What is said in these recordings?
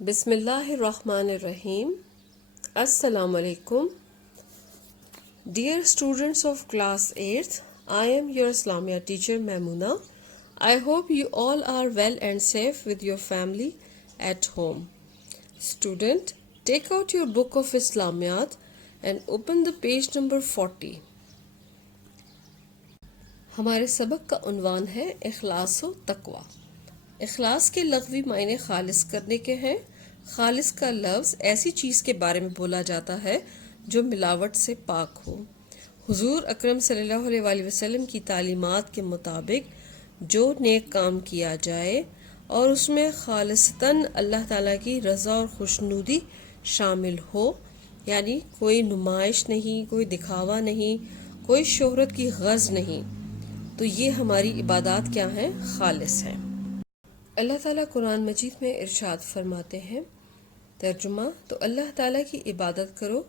بسم اللہ الرحمن الرحیم. السلام علیکم. Dear students of class 8th, I am your Islamia teacher Maimuna. I hope you all are well and safe with your family at home. Student, take out your book of Islamiyat and open the page number 40. ہمارے سبق کا عنوان ہے اخلاص و تقوی. اخلاص کے لغوی معنی خالص کرنے کے ہیں. خالص کا لفظ ایسی چیز کے بارے میں بولا جاتا ہے جو ملاوٹ سے پاک ہو. حضور اکرم صلی اللہ علیہ وآلہ وسلم کی تعلیمات کے مطابق جو نیک کام کیا جائے اور اس میں خالصتاً اللہ تعالیٰ کی رضا اور خوشنودی شامل ہو، یعنی کوئی نمائش نہیں، کوئی دکھاوا نہیں، کوئی شہرت کی غرض نہیں، تو یہ ہماری عبادات کیا ہیں؟ خالص ہیں. اللہ تعالیٰ قرآن مجید میں ارشاد فرماتے ہیں، ترجمہ: تو اللہ تعالیٰ کی عبادت کرو،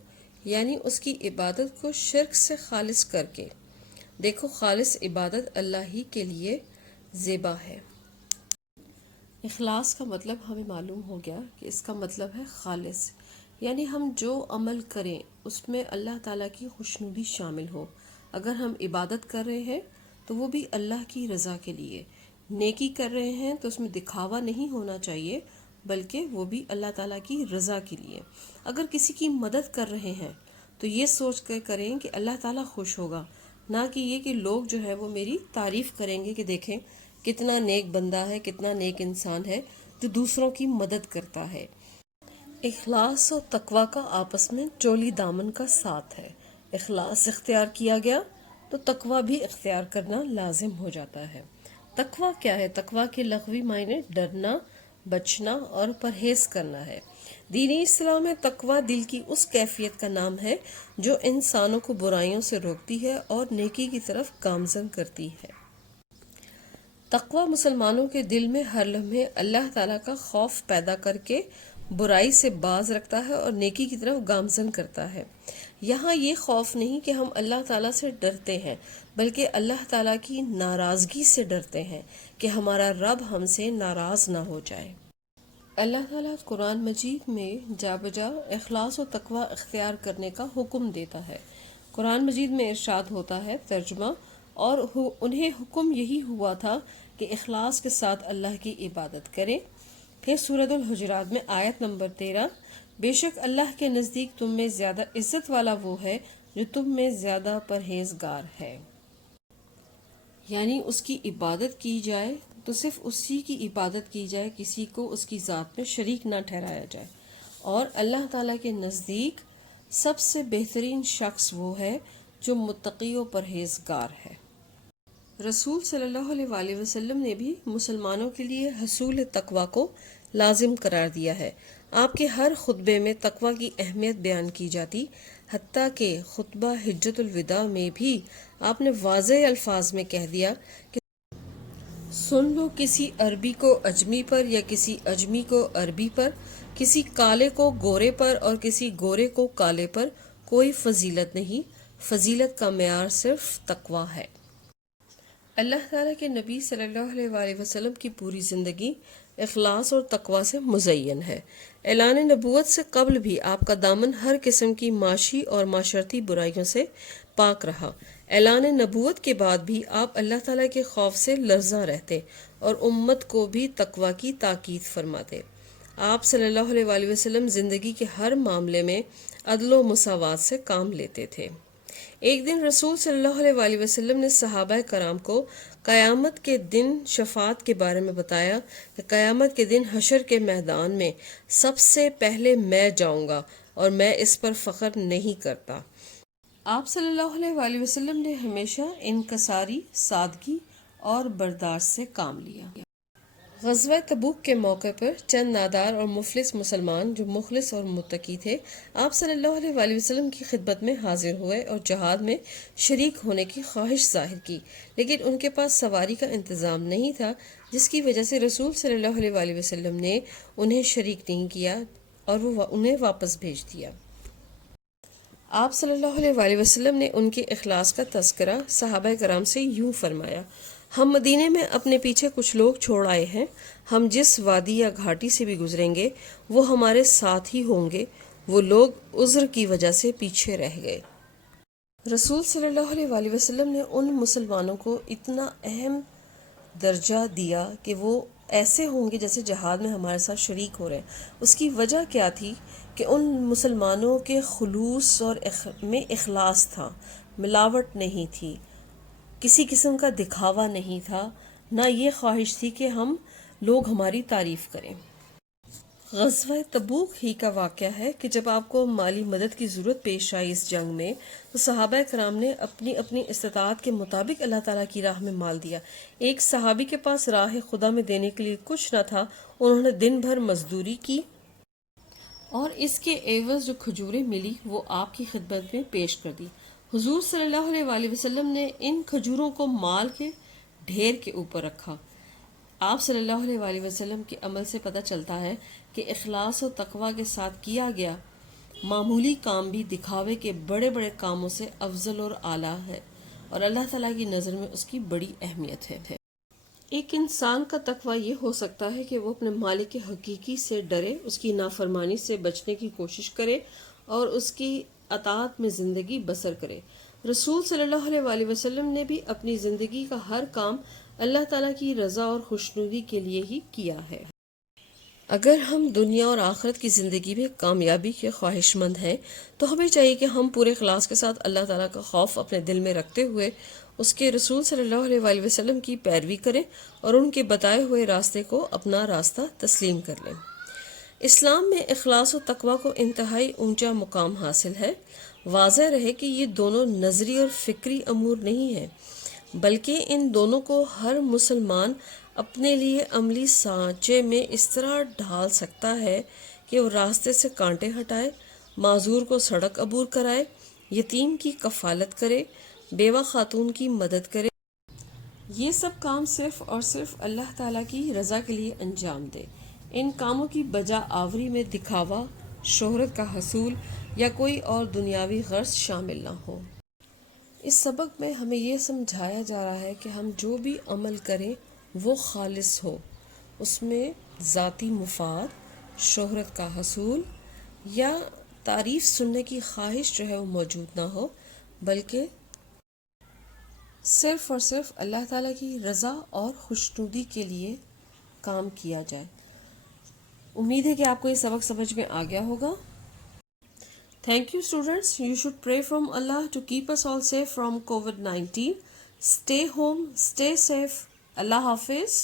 یعنی اس کی عبادت کو شرک سے خالص کر کے. دیکھو، خالص عبادت اللہ ہی کے لیے زیبا ہے. اخلاص کا مطلب ہمیں معلوم ہو گیا کہ اس کا مطلب ہے خالص، یعنی ہم جو عمل کریں اس میں اللہ تعالیٰ کی خوشنودی شامل ہو. اگر ہم عبادت کر رہے ہیں تو وہ بھی اللہ کی رضا کے لیے. نیکی کر رہے ہیں تو اس میں دکھاوا نہیں ہونا چاہیے، بلکہ وہ بھی اللہ تعالیٰ کی رضا کے لیے. اگر کسی کی مدد کر رہے ہیں تو یہ سوچ کر کریں کہ اللہ تعالیٰ خوش ہوگا، نہ کہ یہ کہ لوگ جو ہے وہ میری تعریف کریں گے کہ دیکھیں کتنا نیک بندہ ہے، کتنا نیک انسان ہے جو دوسروں کی مدد کرتا ہے. اخلاص و تقوی کا آپس میں چولی دامن کا ساتھ ہے. اخلاص اختیار کیا گیا تو تقوی بھی اختیار کرنا لازم ہو جاتا ہے. تقوی کیا ہے؟ تقوی کے لغوی معنی ڈرنا، بچنا اور پرہیز کرنا ہے. دین اسلام میں تقوی دل کی اس کیفیت کا نام ہے جو انسانوں کو برائیوں سے روکتی ہے اور نیکی کی طرف گامزن کرتی ہے. تقوی مسلمانوں کے دل میں ہر لمحے اللہ تعالیٰ کا خوف پیدا کر کے برائی سے باز رکھتا ہے اور نیکی کی طرف گامزن کرتا ہے. یہاں یہ خوف نہیں کہ ہم اللہ تعالیٰ سے ڈرتے ہیں، بلکہ اللہ تعالیٰ کی ناراضگی سے ڈرتے ہیں کہ ہمارا رب ہم سے ناراض نہ ہو جائے. اللہ تعالیٰ قرآن مجید میں جا بجا اخلاص و تقوی اختیار کرنے کا حکم دیتا ہے. قرآن مجید میں ارشاد ہوتا ہے، ترجمہ: اور انہیں حکم یہی ہوا تھا کہ اخلاص کے ساتھ اللہ کی عبادت کریں. پھر سورۃ الحجرات میں آیت نمبر 13: بے شک اللہ کے نزدیک تم میں زیادہ عزت والا وہ ہے جو تم میں زیادہ پرہیزگار ہے. یعنی اس کی عبادت کی جائے تو صرف اسی کی عبادت کی جائے، کسی کو اس کی ذات میں شریک نہ ٹھہرایا جائے. اور اللہ تعالیٰ کے نزدیک سب سے بہترین شخص وہ ہے جو متقی و پرہیزگار ہے. رسول صلی اللہ علیہ وآلہ وسلم نے بھی مسلمانوں کے لیے حصول تقوی کو لازم قرار دیا ہے. آپ کے ہر خطبے میں تقوی کی اہمیت بیان کی جاتی، حتیٰ کہ خطبہ حجۃ الوداع میں بھی آپ نے واضح الفاظ میں کہہ دیا کہ سن لو، کسی عربی کو اجمی پر یا کسی اجمی کو عربی پر، کسی کالے کو گورے پر اور کسی گورے کو کالے پر کوئی فضیلت نہیں، فضیلت کا معیار صرف تقوی ہے. اللہ تعالیٰ کے نبی صلی اللہ علیہ وآلہ وسلم کی پوری زندگی اخلاص اور تقوی سے مزین ہے. اعلان نبوت سے قبل بھی آپ کا دامن ہر قسم کی معاشی اور معاشرتی برائیوں سے پاک رہا. اعلان نبوت کے بعد بھی آپ اللہ تعالیٰ کے خوف سے لرزاں رہتے اور امت کو بھی تقوی کی تاکید فرماتے. آپ صلی اللہ علیہ وآلہ وسلم زندگی کے ہر معاملے میں عدل و مساوات سے کام لیتے تھے. ایک دن رسول صلی اللہ علیہ وآلہ وسلم نے صحابہ کرام کو قیامت کے دن شفاعت کے بارے میں بتایا کہ قیامت کے دن حشر کے میدان میں سب سے پہلے میں جاؤں گا اور میں اس پر فخر نہیں کرتا. آپ صلی اللہ علیہ وآلہ وسلم نے ہمیشہ انکساری، سادگی اور برداشت سے کام لیا. غزوہ تبوک کے موقع پر چند نادار اور مفلس مسلمان جو مخلص اور متقی تھے، آپ صلی اللہ علیہ وآلہ وسلم کی خدمت میں حاضر ہوئے اور جہاد میں شریک ہونے کی خواہش ظاہر کی، لیکن ان کے پاس سواری کا انتظام نہیں تھا، جس کی وجہ سے رسول صلی اللہ علیہ وآلہ وسلم نے انہیں شریک نہیں کیا اور وہ انہیں واپس بھیج دیا. آپ صلی اللہ علیہ وآلہ وسلم نے ان کے اخلاص کا تذکرہ صحابہ کرام سے یوں فرمایا: ہم مدینے میں اپنے پیچھے کچھ لوگ چھوڑ آئے ہیں، ہم جس وادی یا گھاٹی سے بھی گزریں گے وہ ہمارے ساتھ ہی ہوں گے، وہ لوگ عذر کی وجہ سے پیچھے رہ گئے۔ رسول صلی اللہ علیہ وآلہ وسلم نے ان مسلمانوں کو اتنا اہم درجہ دیا کہ وہ ایسے ہوں گے جیسے جہاد میں ہمارے ساتھ شریک ہو رہے ہیں۔ اس کی وجہ کیا تھی کہ ان مسلمانوں کے خلوص اور میں اخلاص تھا، ملاوٹ نہیں تھی، کسی قسم کا دکھاوا نہیں تھا، نہ یہ خواہش تھی کہ ہم لوگ ہماری تعریف کریں۔ غزوہ تبوک ہی کا واقعہ ہے کہ جب آپ کو مالی مدد کی ضرورت پیش آئی اس جنگ میں، تو صحابہ کرام نے اپنی اپنی استطاعت کے مطابق اللہ تعالیٰ کی راہ میں مال دیا۔ ایک صحابی کے پاس راہ خدا میں دینے کے لیے کچھ نہ تھا، انہوں نے دن بھر مزدوری کی اور اس کے عوض جو کھجوریں ملی وہ آپ کی خدمت میں پیش کر دی۔ حضور صلی اللہ علیہ وآلہ وسلم نے ان کھجوروں کو مال کے ڈھیر کے اوپر رکھا۔ آپ صلی اللہ علیہ وآلہ وسلم کے عمل سے پتہ چلتا ہے کہ اخلاص و تقوی کے ساتھ کیا گیا معمولی کام بھی دکھاوے کے بڑے بڑے کاموں سے افضل اور اعلیٰ ہے، اور اللہ تعالیٰ کی نظر میں اس کی بڑی اہمیت ہے۔ ایک انسان کا تقوی یہ ہو سکتا ہے کہ وہ اپنے مالک حقیقی سے ڈرے، اس کی نافرمانی سے بچنے کی کوشش کرے اور اس کی اطاعت میں زندگی بسر کرے۔ رسول صلی اللہ علیہ وآلہ وسلم نے بھی اپنی زندگی کا ہر کام اللہ تعالیٰ کی رضا اور خوشنودی کے لیے ہی کیا ہے۔ اگر ہم دنیا اور آخرت کی زندگی میں کامیابی کے خواہش مند ہیں تو ہمیں چاہیے کہ ہم پورے اخلاص کے ساتھ اللہ تعالیٰ کا خوف اپنے دل میں رکھتے ہوئے اس کے رسول صلی اللہ علیہ وآلہ وسلم کی پیروی کریں اور ان کے بتائے ہوئے راستے کو اپنا راستہ تسلیم کر لیں۔ اسلام میں اخلاص و تقوی کو انتہائی اونچا مقام حاصل ہے۔ واضح رہے کہ یہ دونوں نظری اور فکری امور نہیں ہیں، بلکہ ان دونوں کو ہر مسلمان اپنے لیے عملی سانچے میں اس طرح ڈھال سکتا ہے کہ وہ راستے سے کانٹے ہٹائے، معذور کو سڑک عبور کرائے، یتیم کی کفالت کرے، بیوہ خاتون کی مدد کرے۔ یہ سب کام صرف اور صرف اللہ تعالیٰ کی رضا کے لیے انجام دے۔ ان کاموں کی بجا آوری میں دکھاوا، شہرت کا حصول یا کوئی اور دنیاوی غرض شامل نہ ہو۔ اس سبق میں ہمیں یہ سمجھایا جا رہا ہے کہ ہم جو بھی عمل کریں وہ خالص ہو، اس میں ذاتی مفاد، شہرت کا حصول یا تعریف سننے کی خواہش جو ہے وہ موجود نہ ہو، بلکہ صرف اور صرف اللہ تعالیٰ کی رضا اور خوشنودی کے لیے کام کیا جائے۔ امید ہے کہ آپ کو یہ سبق سمجھ میں آ گیا ہوگا۔ Thank you students. You should pray from Allah to keep us all safe from COVID-19. Stay home, stay safe. Allah Hafiz.